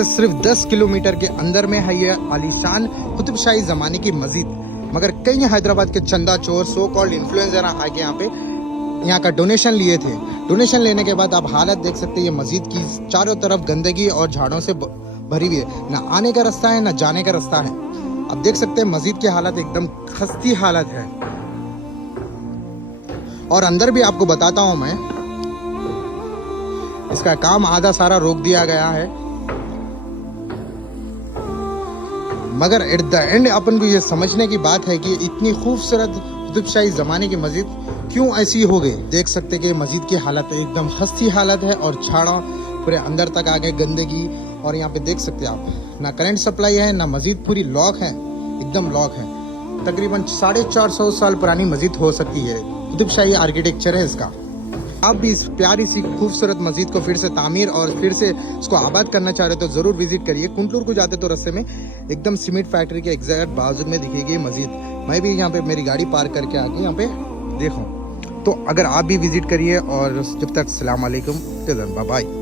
से सिर्फ 10 किलोमीटर के अंदर में है ये आलीशान कुतुब शाही ज़माने की मस्जिद। मगर कई हैदराबाद के चंदा चोर सो कॉल्ड इन्फ्लुएंसर आके यहाँ का डोनेशन लिए थे। डोनेशन लेने के बाद आप हालत देख सकते हैं ये मस्जिद की, चारों तरफ गंदगी और झाड़ों से भरी हुई है। ना आने का रास्ता है ना जाने का रास्ता है। आप देख सकते हैं मस्जिद की हालत एकदम खस्ती हालत है। और अंदर भी आपको बताता हूं मैं, इसका काम आधा सारा रोक दिया गया है। मगर एट द एंड अपन को ये समझने की बात है कि इतनी खूबसूरत कुतुब शाही ज़माने की मस्जिद क्यों ऐसी हो गई। देख सकते कि मस्जिद की हालत एकदम खस्ती हालत है और झाड़ा पूरे अंदर तक आ गए, गंदगी। और यहाँ पे देख सकते हैं आप, ना करंट सप्लाई है ना मस्जिद पूरी लॉक है, एकदम लॉक है। तकरीबन 450 साल पुरानी मस्जिद हो सकती है। कुतुब शाही आर्किटेक्चर है इसका। आप भी इस प्यारी सी खूबसूरत मस्जिद को फिर से तामीर और फिर से इसको आबाद करना चाह रहे हो तो ज़रूर विजिट करिए। कुंटलूर को जाते तो रास्ते में एकदम सीमेंट फैक्ट्री के एग्जैक्ट बाजू में दिखेगी मस्जिद। मैं भी यहाँ पे मेरी गाड़ी पार्क करके आके यहाँ पे देखूँ, तो अगर आप भी विजिट करिए। और जब तक सलाम अलैकुम, बाय बाय।